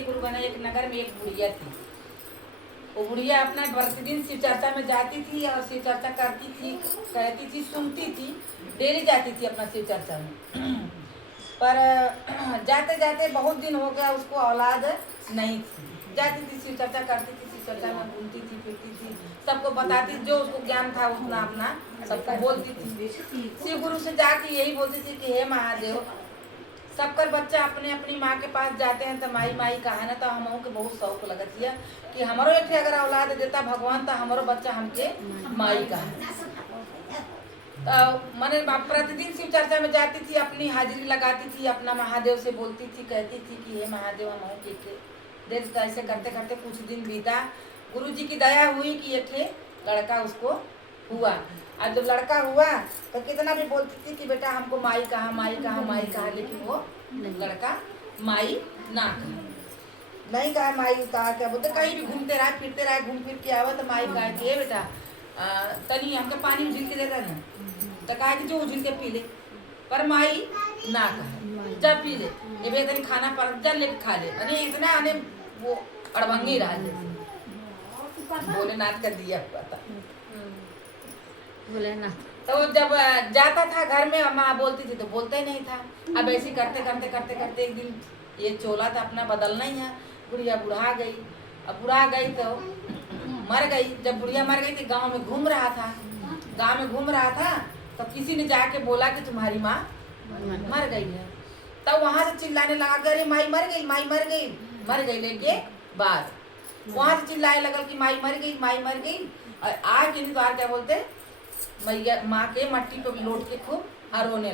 थे गुरु बना एक नगर में एक बुढ़िया थी। वो बुढ़िया अपना प्रतिदिन शिव चर्चा में जाती थी और शिव चर्चा करती थी, कहती थी, सुनती थी, डेली जाती थी अपना शिव चर्चा में। पर जाते जाते बहुत दिन हो गया, उसको औलाद नहीं थी। जाती थी शिव चर्चा करती थी, शिव चर्चा में घूमती थी, फिरती थी, सबको बताती, जो उसको ज्ञान था उतना अपना सबको बोलती थी। शिव गुरु से जाके यही बोलती थी कि हे महादेव, सबकर बच्चा अपने अपनी माँ के पास जाते हैं तो माई माई कहा ना, तो हम के बहुत शौक लगत है कि हमारो एक अगर औलाद देता भगवान तो हमारो बच्चा हमके माई का है। तो मैंने प्रतिदिन शिव चर्चा में जाती थी, अपनी हाजिरी लगाती थी, अपना महादेव से बोलती थी, कहती थी कि हे महादेव हम के देख। तो ऐसे करते करते कुछ दिन बीता। गुरु जी की दया हुई कि एक लड़का उसको हुआ। और जब लड़का हुआ तो कितना भी बोलती थी कि बेटा हमको माई कहा, माई कहा, माई कहा, लेकिन वो लड़का माई ना कहा, नहीं कहा माई कहा। क्या बोलते, कहीं भी घूमते रहे, फिरते रहे, घूम फिर के आवा तो माई कहा कि बेटा तनी हमको पानी उझिल के देता ना, तो कहा कि जो उझिल के पी ले, पर माई ना कहा, जब पी ले ये बेहतरीन खाना पर जब लेके खा ले। अरे इतना आने वो अड़बंगी रहा भोलेनाथ का दिया पता भोलेनाथ। तो जब जाता था घर में माँ बोलती थी तो बोलते ही नहीं था। अब ऐसे करते करते करते करते एक दिन ये चोला था अपना बदलना ही है। बुढ़िया बुढ़ा गई। अब बुढ़ा गई तो मर गई। जब बुढ़िया मर गई तो गांव में घूम रहा था। गांव में घूम रहा था तो किसी ने जाके बोला कि तुम्हारी माँ मर गई है। तब तो वहां से चिल्लाने लगा, अरे माई मर गई, माई मर गई, मर गई लेके बाद वहां से चिल्लाने लगा कि माई मर गई, माई मर गई। और आज के द्वार क्या बोलते, मैया माँ के मट्टी पे लोट के खूब रोने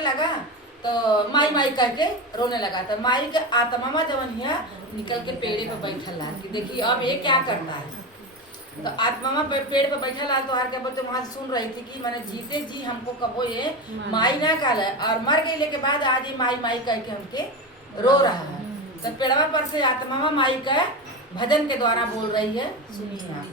लगा तो माई माई कह के रोने लगा। तो माई के आत्मा जवन हिया निकल के पेड़े पे बैठल ला कि देखिए अब ये क्या करता है। तो आत्मा पेड़ पे बैठल ला तो आर के बोलते वहां से सुन रही थी कि मैंने जीते जी हमको कबो ये माई ना कहला, और मर गई के बाद आज ये माई माई कह के हमके रो रहा है। तो पेड़वा पर से आत्मा माई का भजन के द्वारा बोल रही है, सुनिए आप।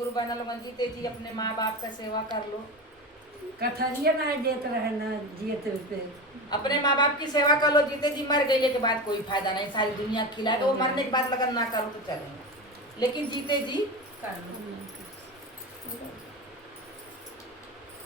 गुरु बनल मन जीते जी अपने माँ बाप का सेवा कर लो। कथरिया ना देते रहे ना जियते पे। अपने माँ बाप की सेवा कर लो, जीते जी मर गए के बाद कोई फायदा नहीं, सारी दुनिया खिलाए तो वो मरने के बाद लगन ना करो तो चलेगा, लेकिन जीते जी कर लो।